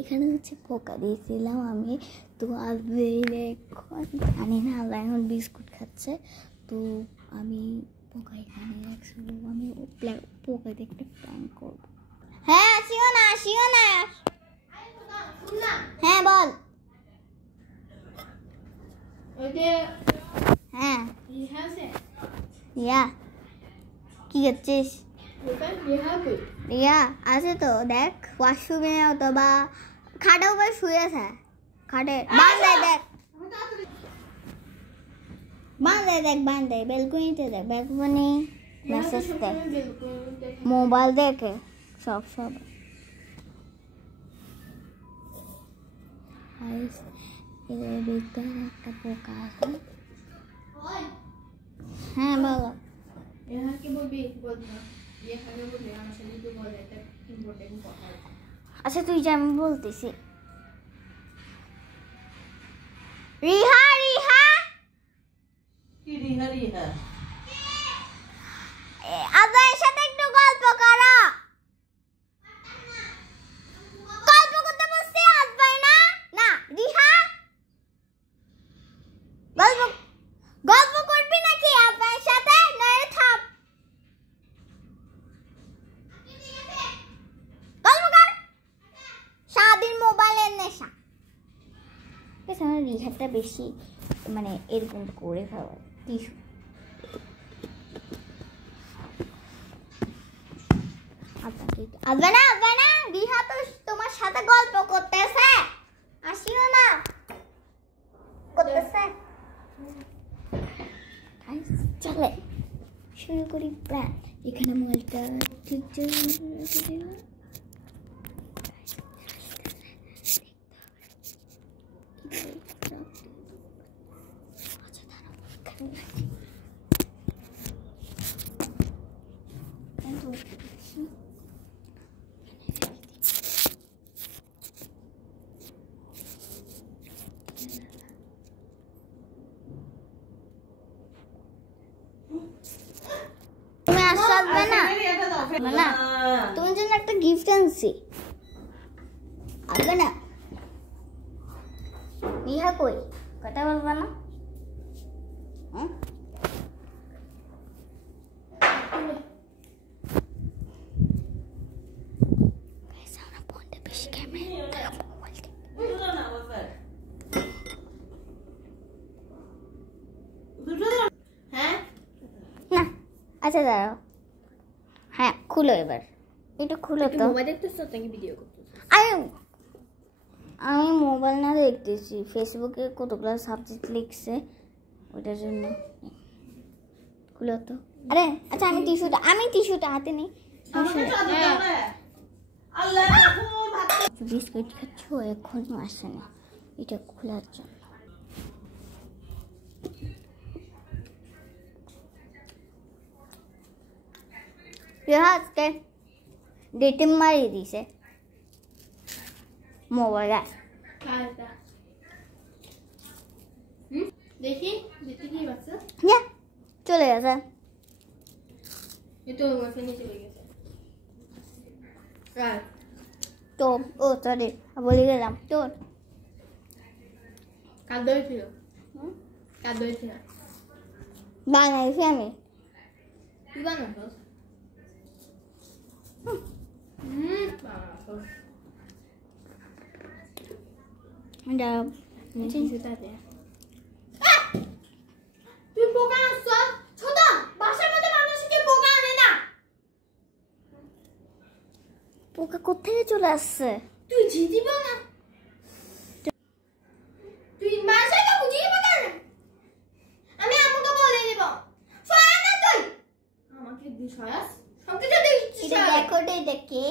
এখানে হচ্ছে পোকা দিয়েছিলাম আমি, তো জানি না আল্লাহ এখন বিস্কুট খাচ্ছে, তো আমি পোকা এখানে রাখছি, আমি পোকা দেখতে প্ল্যান করবো। হ্যাঁ আসিও না হ্যাঁ বল। হ্যাঁ রিয়া কি করছিস? রিয়া আছে তো, দেখ ওয়াশরুমে অথবা খাটের উপর শুয়ে আছে, খাটে বাঁধে দেখ, বাঁধে বেলকুনিতে দেখ, বেলকুনি মেসেজ দেখ, মোবাইল দেখে সব এদের ভিতরে একটা পোকা আছে। হ্যাঁ বলো। আচ্ছা তুই যে আমি বলতেছি রিহা আজের সাথে একটু গল্প করো। গল্প করতে বসতে আসবে না রিহা, গল্প করবি নাকি আপনার সাথে? নয় থাপ গল্প কর, সারাদিন মোবাইলের নেশা। আমার রিহাটা বেশি মানে এরকম করে খাওয়ায় টিস্যু। আসবে না রিহা তো তোমার সাথে গল্প করতেছে, আসিও না করতেছে। চলে শুরু করি প্ল্যান। এখানে মোবাইলটা ঠিক তুমি আসবে না, তোমার জন্য একটা গিফট আনছি, আসবে না? রিহা কই, কথা বলবা না? আচ্ছা দাঁড়াও, হ্যাঁ খুলো, এবার এটা খুলো তো। আমি মোবাইল না দেখতেছি, ফেসবুকে কতগুলো সাবজেক্ট লিখছে ওটার জন্য। খুলো তো। আরে আচ্ছা আমি টিস্যুটা হাতে নেই। বিস্কুট খাচ্ছ এখনো আসে না, এটা খোলার জন্য। আজকে ডেটিং মারিয়ে দিছে মোবাইলে। দেখি কি বাচ্চা চলে গেছে, তো ও সরি বলে গেলাম তোর বানাইছি আমি। পোকা কোথেকে চলে আসছে? তুই জিতিব না, তুই মাসাটা বুঝিয়ে পার না, আমি আমাকে বলে দেব সয়া না তুই আমাকে দি সয়াস সবকিছু দিচ্ছিস। এটা দেখো, দেখে